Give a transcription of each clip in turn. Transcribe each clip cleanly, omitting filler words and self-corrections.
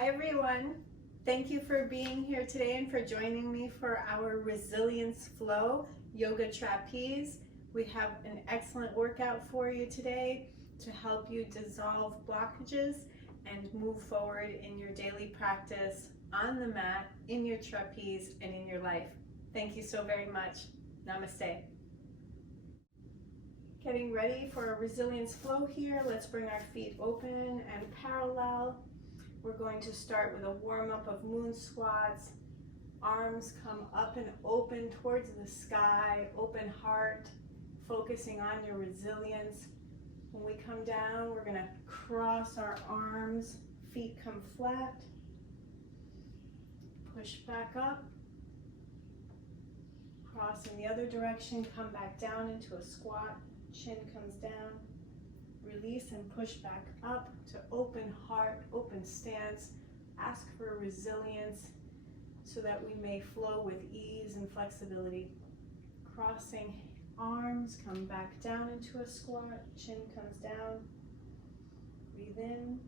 Hi everyone, thank you for being here today and for joining me for our Resilience Flow Yoga Trapeze. We have an excellent workout for you today to help you dissolve blockages and move forward in your daily practice on the mat, in your trapeze, and in your life. Thank you so very much. Namaste. Getting ready for a resilience flow here. Let's bring our feet open and parallel. We're going to start with a warm-up of moon squats. Arms come up and open towards the sky, open heart, focusing on your resilience. When we come down, we're gonna cross our arms, feet come flat, push back up, cross in the other direction, come back down into a squat, chin comes down, release and push back up to open heart, open stance. Ask for resilience so that we may flow with ease and flexibility. Crossing arms, come back down into a squat, chin comes down. Breathe in,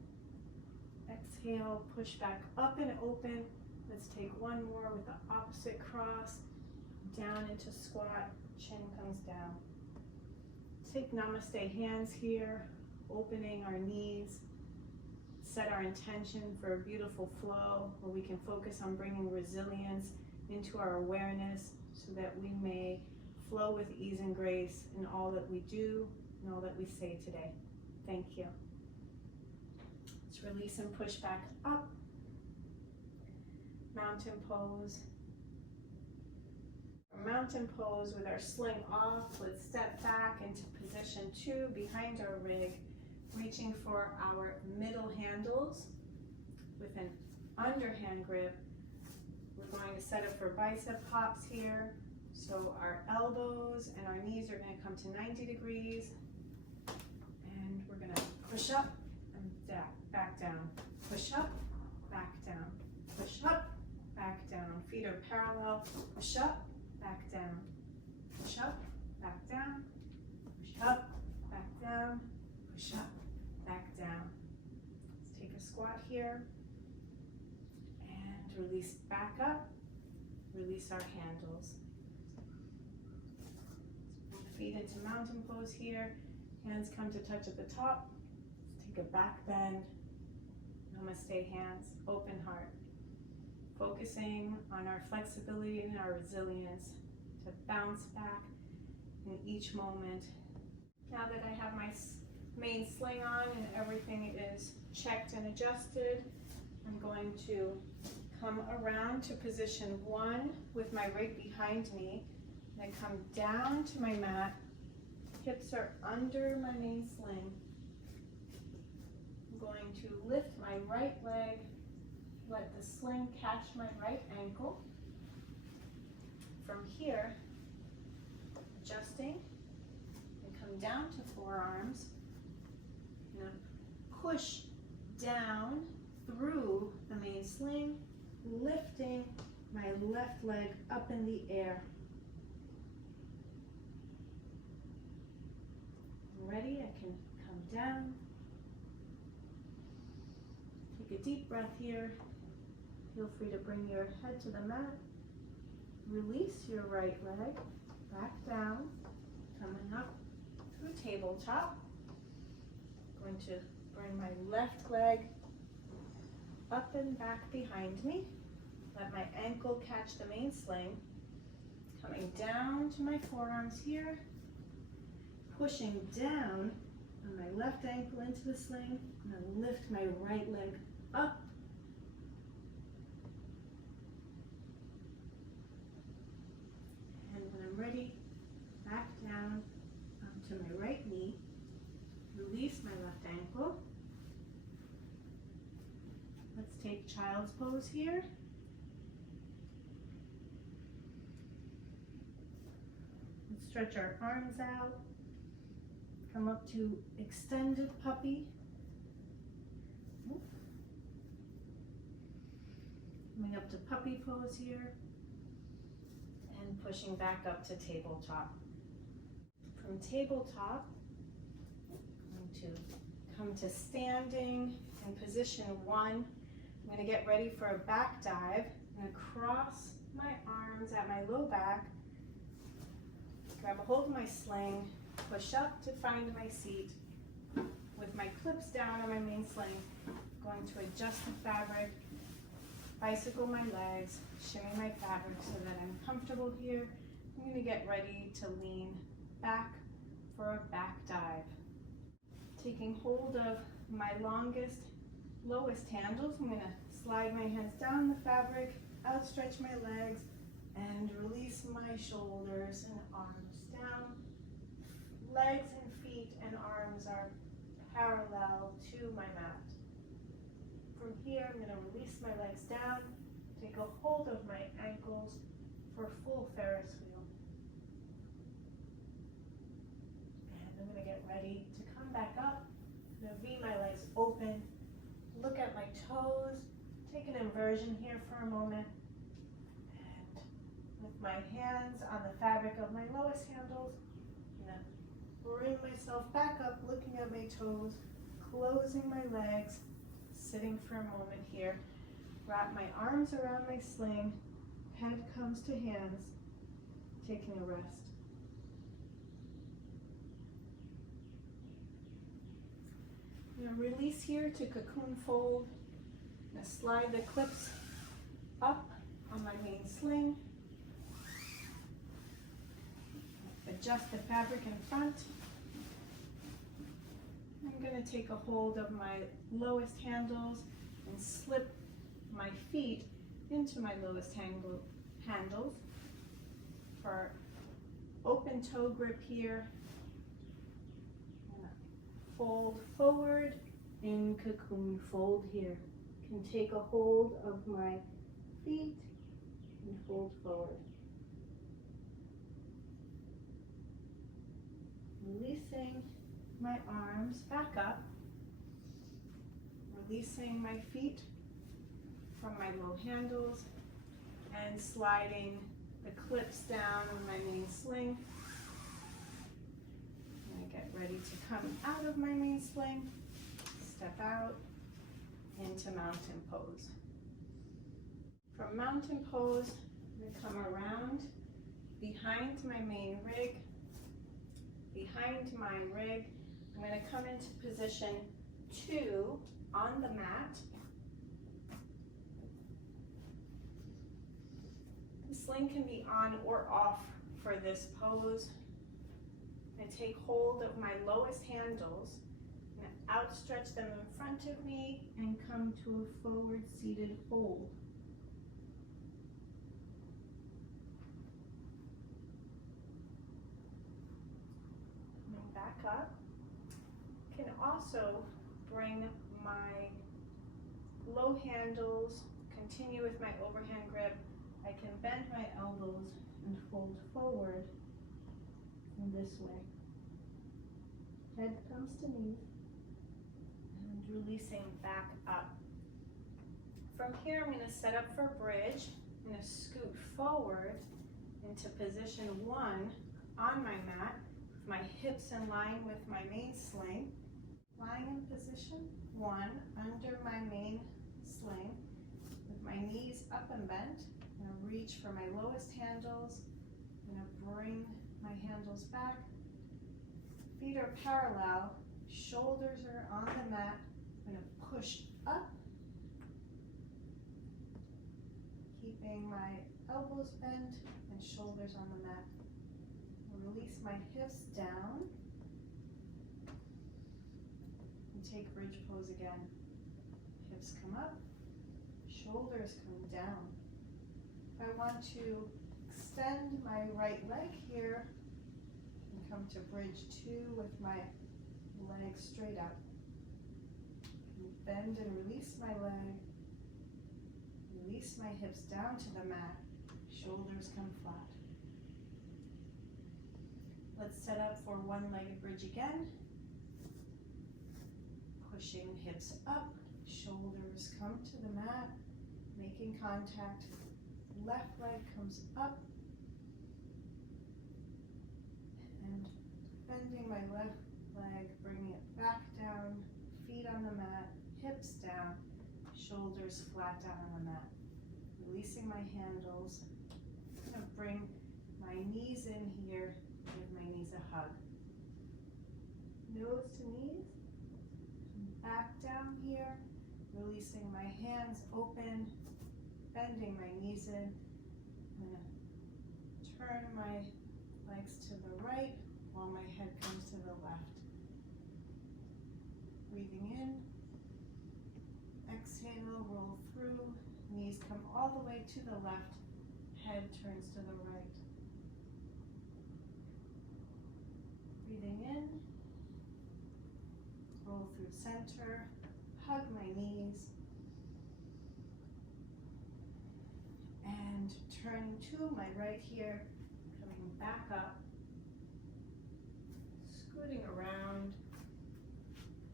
exhale, push back up and open. Let's take one more with the opposite cross, down into squat, chin comes down. Take namaste hands here, opening our knees. Set our intention for a beautiful flow where we can focus on bringing resilience into our awareness so that we may flow with ease and grace in all that we do and all that we say today. Thank you. Let's release and push back up. Mountain pose. Mountain pose with our sling off. Let's step back into position 2 behind our rig, reaching for our middle handles with an underhand grip. We're going to set up for bicep hops here. So our elbows and our knees are going to come to 90 degrees. And we're going to push up and back down. Push up, back down. Push up, back down. Feet are parallel. Push up, back down, push up, back down, push up, back down, push up, back down. Let's take a squat here and release back up, release our handles. Feet into mountain pose here, hands come to touch at the top. Let's take a back bend, namaste hands, open heart. Focusing on our flexibility and our resilience to bounce back in each moment. Now that I have my main sling on and everything is checked and adjusted, I'm going to come around to position 1 with my rig behind me. Then come down to my mat. Hips are under my main sling. I'm going to lift my right leg. Let the sling catch my right ankle. From here, adjusting, and come down to forearms. I'm going to push down through the main sling, lifting my left leg up in the air. Ready? I can come down. Take a deep breath here. Feel free to bring your head to the mat. Release your right leg, back down, coming up through tabletop. Going to bring my left leg up and back behind me. Let my ankle catch the main sling. Coming down to my forearms here. Pushing down on my left ankle into the sling. I'm going to lift my right leg up. Ready, back down onto my right knee, release my left ankle. Let's take child's pose here. Let's stretch our arms out, come up to extended puppy. Coming up to puppy pose here. And pushing back up to tabletop. From tabletop, I'm going to come to standing in position 1 I'm going to get ready for a back dive. I'm going to cross my arms at my low back, grab a hold of my sling, push up to find my seat. With my clips down on my main sling, I'm going to adjust the fabric, bicycle my legs, shimmy my fabric so that I'm comfortable here. I'm going to get ready to lean back for a back dive. Taking hold of my longest, lowest handles, I'm going to slide my hands down the fabric, outstretch my legs, and release my shoulders and arms down. Legs and feet and arms are parallel to my mat. From here, I'm going to release my legs down, take a hold of my ankles for full Ferris wheel. And I'm going to get ready to come back up. I'm going to V my legs open, look at my toes, take an inversion here for a moment. And with my hands on the fabric of my lowest handles, I'm going to bring myself back up, looking at my toes, closing my legs, sitting for a moment here. Wrap my arms around my sling, head comes to hands, taking a rest. I'm going to release here to cocoon fold. I'm going to slide the clips up on my main sling. Adjust the fabric in front. I'm going to take a hold of my lowest handles and slip my feet into my lowest handles for open toe grip here. Fold forward in cocoon fold here. Can take a hold of my feet and fold forward. Releasing my arms back up, releasing my feet from my low handles, and sliding the clips down on my main sling. I'm going to get ready to come out of my main sling, step out into mountain pose. From mountain pose, I'm going to come around behind my main rig. Behind my rig, I'm going to come into position 2 on the mat. The sling can be on or off for this pose. I take hold of my lowest handles and outstretch them in front of me and come to a forward seated hold. Back up. Can also bring my low handles, continue with my overhand grip. I can bend my elbows and fold forward in this way. Head comes to knees and releasing back up. From here, I'm going to set up for bridge. I'm going to scoot forward into position 1 on my mat. My hips in line with my main sling. Lying in position 1 under my main sling with my knees up and bent. I'm going to reach for my lowest handles. I'm going to bring my handles back. Feet are parallel. Shoulders are on the mat. I'm going to push up. Keeping my elbows bent and shoulders on the mat. Release my hips down and take bridge pose again. Hips come up, shoulders come down. If I want to extend my right leg here and come to bridge 2 with my legs straight up. Bend and release my leg. Release my hips down to the mat. Shoulders come flat. Let's set up for one-legged bridge again. Pushing hips up, shoulders come to the mat, making contact. Left leg comes up, and bending my left leg, bringing it back down, feet on the mat, hips down, shoulders flat down on the mat. Releasing my handles. I'm going to bring my knees in here, give my knees a hug. Nose to knees. Back down here. Releasing my hands open, bending my knees in. I'm going to turn my legs to the right while my head comes to the left. Breathing in. Exhale, roll through. Knees come all the way to the left. Head turns to the right. Breathing in. Roll through center. Hug my knees. And turning to my right here. Coming back up. Scooting around.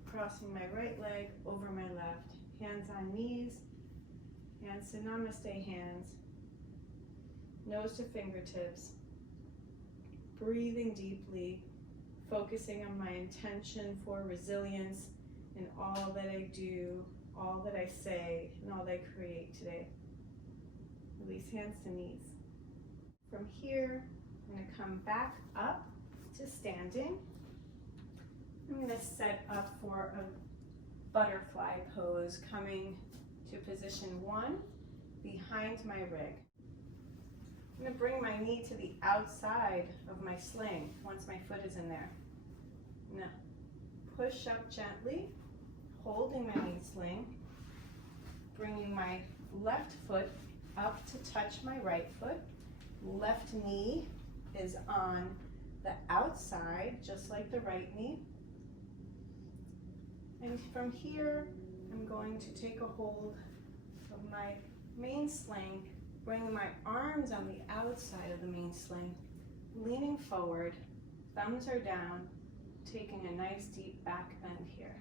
Crossing my right leg over my left. Hands on knees. Hands to namaste hands. Nose to fingertips. Breathing deeply. Focusing on my intention for resilience in all that I do, all that I say, and all that I create today. Release hands to knees. From here, I'm going to come back up to standing. I'm going to set up for a butterfly pose, coming to position 1 behind my rig. I'm going to bring my knee to the outside of my sling once my foot is in there. Now, push up gently, holding my knee sling, bringing my left foot up to touch my right foot. Left knee is on the outside, just like the right knee. And from here, I'm going to take a hold of my main sling, bringing my arms on the outside of the main sling, leaning forward, thumbs are down, taking a nice deep back bend here.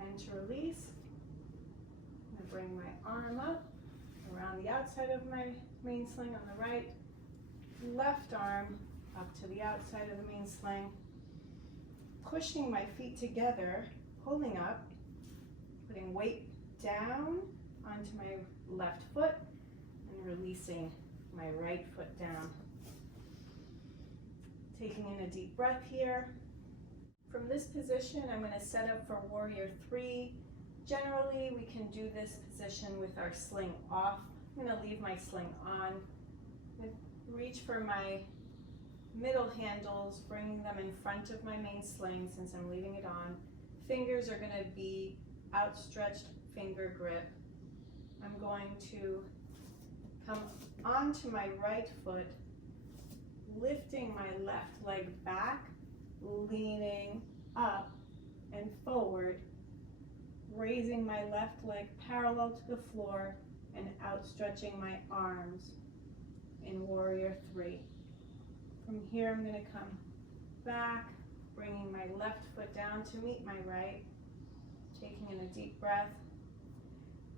And to release, I'm going to bring my arm up around the outside of my main sling on the right, left arm up to the outside of the main sling, pushing my feet together, pulling up, putting weight down onto my left foot, and releasing my right foot down. Taking in a deep breath here. From this position, I'm going to set up for warrior 3. Generally, we can do this position with our sling off. I'm going to leave my sling on. Reach for my middle handles, bringing them in front of my main sling since I'm leaving it on. Fingers are going to be outstretched finger grip. I'm going to come onto my right foot, lifting my left leg back, leaning up and forward, raising my left leg parallel to the floor and outstretching my arms in warrior 3. From here, I'm going to come back, bringing my left foot down to meet my right, taking in a deep breath,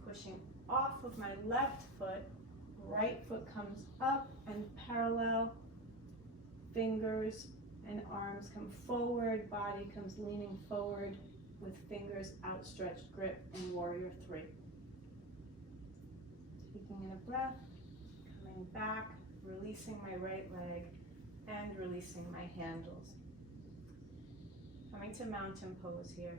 pushing off of my left foot, right foot comes up and parallel, fingers and arms come forward, body comes leaning forward with fingers outstretched grip in warrior 3. Taking in a breath, coming back, releasing my right leg and releasing my handles. Coming to mountain pose here.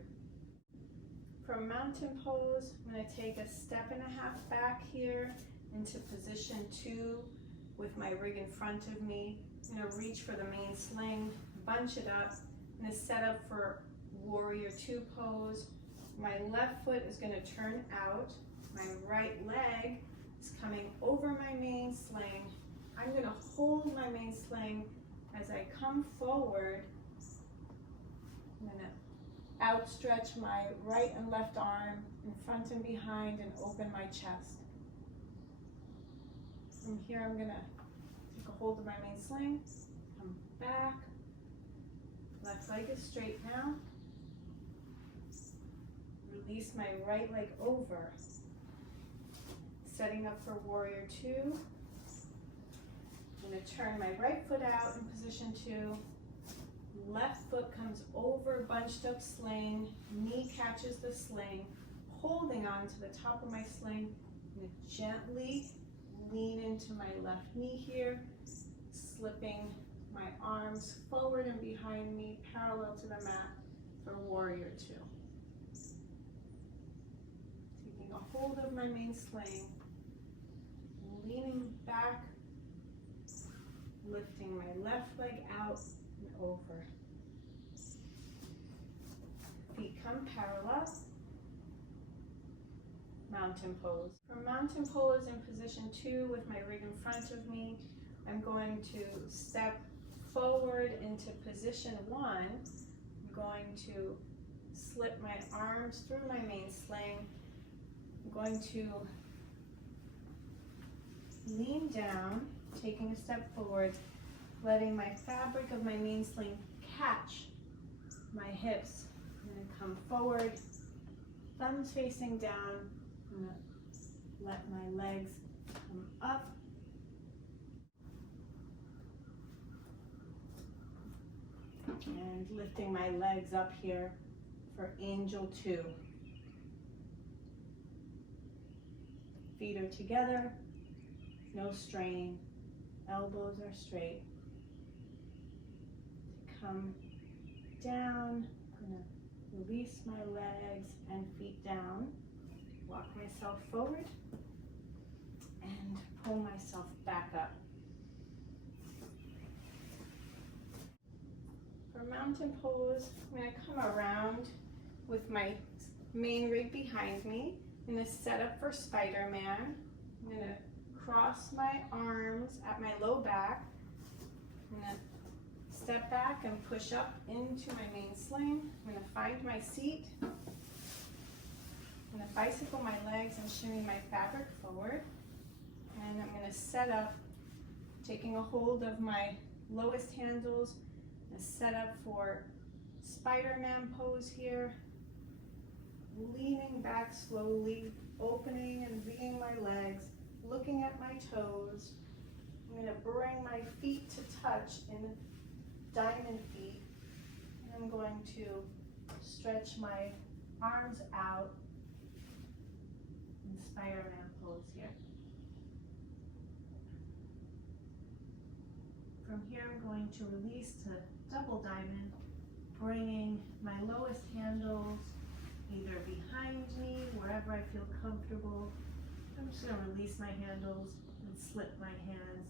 From mountain pose, I'm going to take a step and a half back here into position 2 with my rig in front of me. I'm going to reach for the main sling, bunch it up. I'm going to set up for warrior 2 pose. My left foot is going to turn out. My right leg is coming over my main sling. I'm going to hold my main sling as I come forward. I'm going to outstretch my right and left arm in front and behind and open my chest. From here, I'm going to take a hold of my main sling, come back. Left leg is straight now. Release my right leg over. Setting up for warrior 2. I'm going to turn my right foot out in position 2. Left foot comes over bunched up sling. Knee catches the sling. Holding on to the top of my sling. I'm going to gently lean into my left knee here. Slipping my arms forward and behind me, parallel to the mat for warrior 2. Taking a hold of my main sling. Leaning back. Lifting my left leg out and over. Feet come parallel. Mountain pose. From mountain pose in position 2 with my rig in front of me, I'm going to step forward into position 1. I'm going to slip my arms through my main sling. I'm going to lean down, taking a step forward, letting my fabric of my main sling catch my hips. I'm going to come forward, thumbs facing down. I'm going to let my legs come up. And lifting my legs up here for angel 2. Feet are together, no strain, elbows are straight. Come down, I'm going to release my legs and feet down, walk myself forward, and pull myself back up. For mountain pose, I'm going to come around with my main rig behind me. I'm going to set up for Spider-Man. I'm going to cross my arms at my low back. I'm going to step back and push up into my main sling. I'm going to find my seat. I'm going to bicycle my legs and shimmy my fabric forward. And I'm going to set up, taking a hold of my lowest handles, and set up for Spider-Man pose here. Leaning back slowly, opening and Ving my legs, looking at my toes. I'm going to bring my feet to touch in diamond feet. And I'm going to stretch my arms out in Spider-Man pose here. From here, I'm going to release to double diamond, bringing my lowest handles either behind me, wherever I feel comfortable. I'm just going to release my handles and slip my hands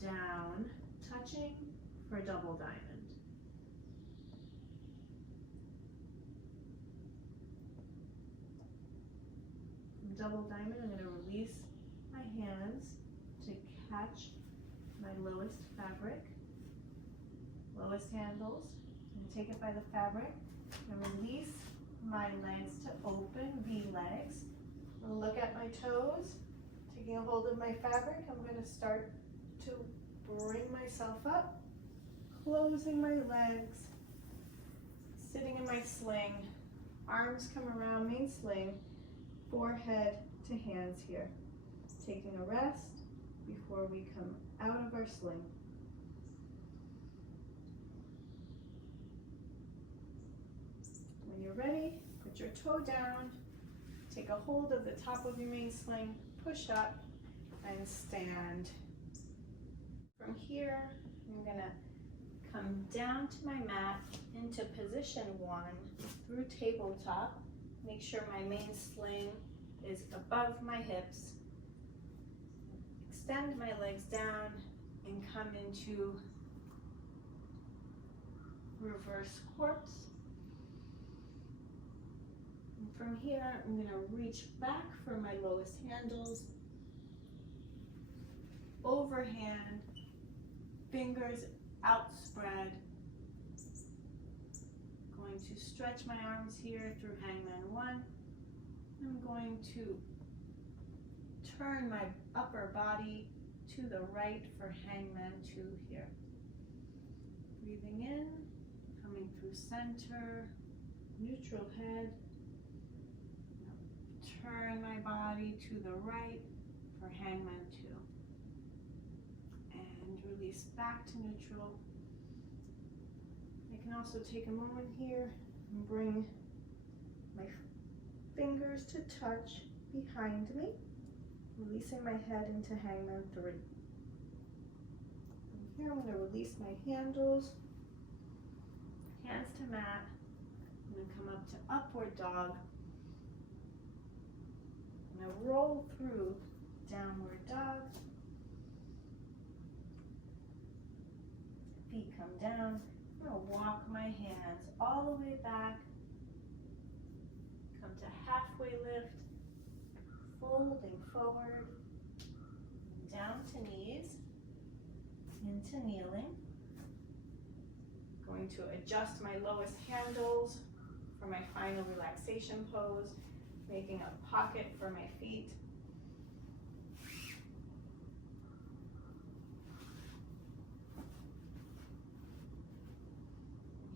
down, touching for double diamond. From double diamond, I'm going to release my hands to catch my lowest fabric, lowest handles, and take it by the fabric and release my legs to open, V legs. I'm going to look at my toes, taking a hold of my fabric. I'm going to start to bring myself up, closing my legs, sitting in my sling, arms come around main sling, forehead to hands here. Taking a rest before we come out of our sling. When you're ready, put your toe down, take a hold of the top of your main sling, push up, and stand. From here, I'm going to come down to my mat into position 1 through tabletop. Make sure my main sling is above my hips. Extend my legs down and come into reverse corpse. And from here, I'm going to reach back for my lowest handles, overhand, fingers outspread. Going to stretch my arms here through hangman 1. I'm going to turn my upper body to the right for hangman 2 here. Breathing in, coming through center, neutral head. Turn my body to the right for hangman 2. And release back to neutral. I can also take a moment here and bring my fingers to touch behind me, releasing my head into Hangman 3. From here, I'm going to release my handles, hands to mat. I'm going to come up to upward dog. I'm going to roll through downward dog. Feet come down. I'm going to walk my hands all the way back. Come to halfway lift. Folding forward. Down to knees. Into kneeling. Going to adjust my lowest handles for my final relaxation pose. Making a pocket for my feet.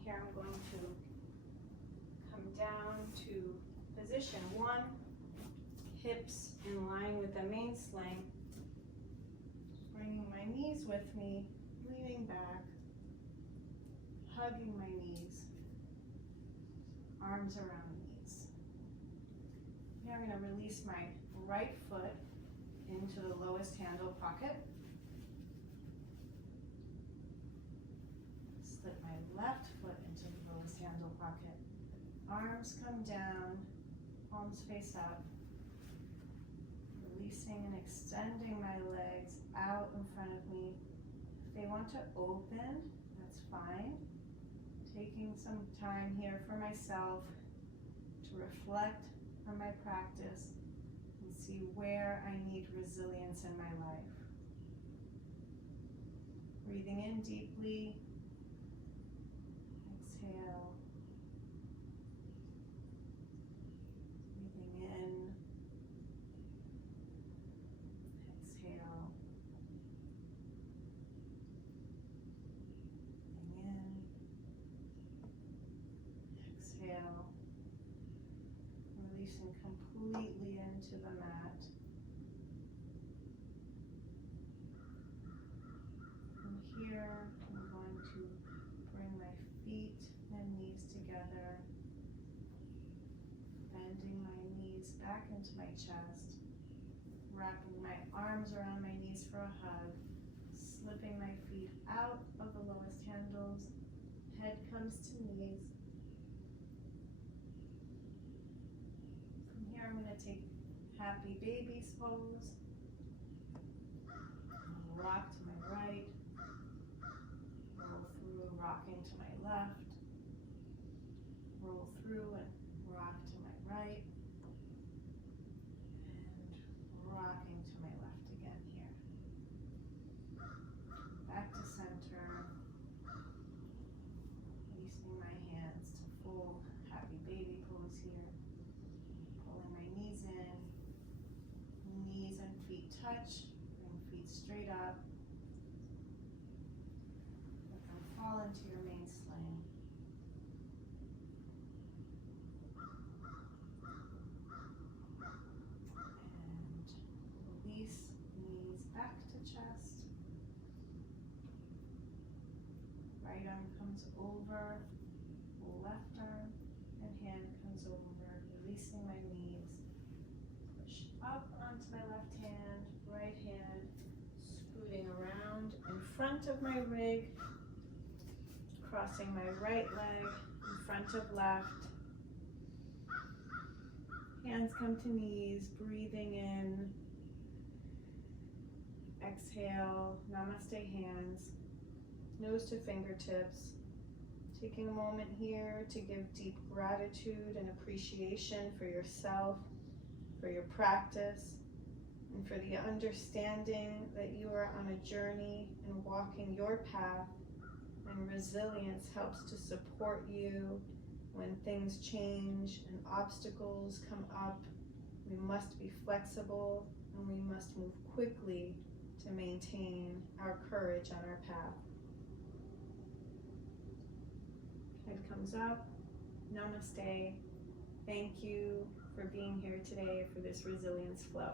Here I'm going to come down to position 1, hips in line with the main sling, bringing my knees with me, leaning back, hugging my knees, arms around knees. Here I'm going to release my right foot into the lowest handle pocket. Slip my left foot into the lowest handle pocket. Arms come down, palms face up. Releasing and extending my legs out in front of me. If they want to open, that's fine. Taking some time here for myself to reflect on my practice and see where I need resilience in my life. Breathing in deeply. Exhale. Breathing in. Exhale. Breathing in. Exhale. Releasing completely into the mat. From here, I'm going to bring my feet and knees together, bending my knees back into my chest, wrapping my arms around my knees for a hug, slipping my feet out of the lowest handles, head comes to knees. From here, I'm going to take happy baby's pose, rock to my right, roll through, rocking to my left, roll through and rock to my right, and rocking to my left again here. Back to center, releasing my hands to full happy baby pose here, pulling my knees in, knees and feet touch, bring feet straight up. Let them fall into your main sling. And release knees back to chest. Right arm comes over, left arm and hand comes over, releasing my knees. Push up onto my left hand, right hand, scooting around in front of my rig, crossing my right leg in front of left. Hands come to knees, breathing in. Exhale, namaste hands, nose to fingertips. Taking a moment here to give deep gratitude and appreciation for yourself, for your practice, and for the understanding that you are on a journey and walking your path, and resilience helps to support you when things change and obstacles come up. We must be flexible and we must move quickly to maintain our courage on our path. Head comes up. Namaste. Thank you for being here today for this resilience flow.